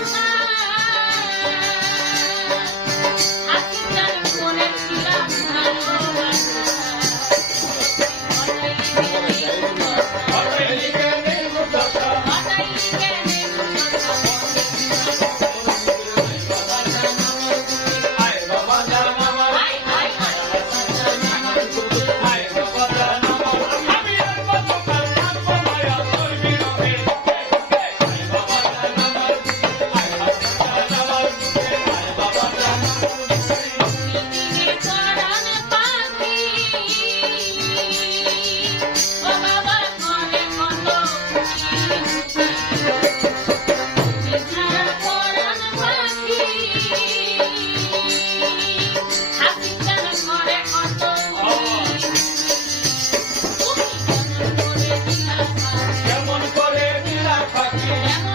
guys. Obrigada.